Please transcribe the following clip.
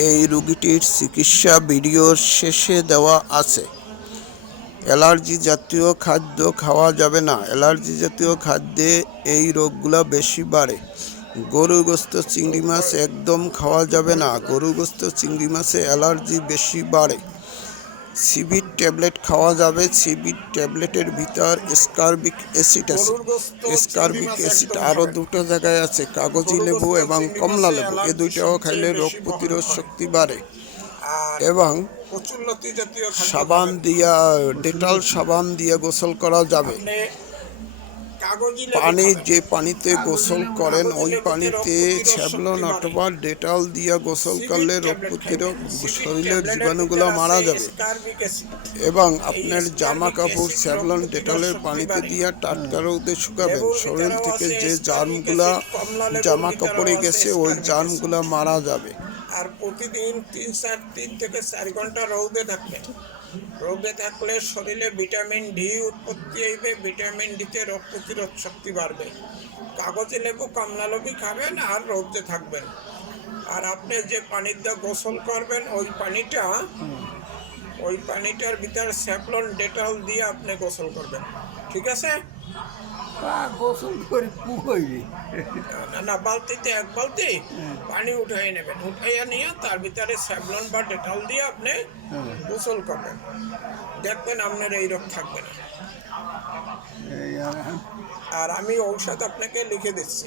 এই রোগীটির চিকিৎসা ভিডিওর শেষে দেওয়া আছে। অ্যালার্জি জাতীয় খাদ্য খাওয়া যাবে না। অ্যালার্জি জাতীয় খাদ্যে এই রোগগুলো বেশি বাড়ে। গরুর গোশত, চিংড়ি মাছ একদম খাওয়া যাবে না। গরুর গোশত, চিংড়ি মাছে অ্যালার্জি বেশি বাড়ে। সিবির ট্যাবলেট খাওয়া যাবে। সিবির ট্যাবলেটের ভিতর স্কারবিক অ্যাসিড আছে। স্কারবিক অ্যাসিড আরও দুটো জায়গায় আছে, কাগজি লেবু এবং কমলা লেবু। এ দুইটাও খাইলে রোগ প্রতিরোধ শক্তি বাড়ে। এবং সাবান দিয়া, ডেটল সাবান দিয়ে গোসল করা যাবে। পানি, যে পানিতে গোসল করেন ওই পানিতে স্যাভলন অথবা ডেটল দিয়ে গোসল করলে রোগ প্রতিরোধ শরীরের জীবাণুগুলো মারা যাবে। এবং আপনার জামা কাপড় স্যাভলন ডেটলের পানিতে দিয়ে টাটকা রোদে শুকাবেন। শরীর থেকে যে জার্মগুলা জামা কাপড়ে গেছে ওই জার্মগুলা মারা যাবে। আর প্রতিদিন 3 থেকে 4 ঘন্টা রৌদে থাকবে। রৌদে থাকলে শরীরে ভিটামিন ডি উৎপত্তি হইবে। ভিটামিন ডিতে রোগ প্রতিরোধ শক্তি বাড়বে। কাগজি লেবু, কমলা লেবু খাবেন আর রৌদে থাকবেন। আর আপনি যে পানির দিয়ে গোসল করবেন ওই পানিটার ভিতরে স্যাভলন ডেটল দিয়ে আপনি গোসল করবেন। ঠিক আছে? গোসল করে না, বালতিতে 1 বালতি পানি উঠাই নেবেন। উঠাইয়া নিয়ে তার ভিতরে স্যাভলন বা ডেটল দিয়ে আপনি গোসল করবেন। দেখবেন আপনার এই রোগ থাকবে না। আর আমি ঔষধ আপনাকে লিখে দিচ্ছি।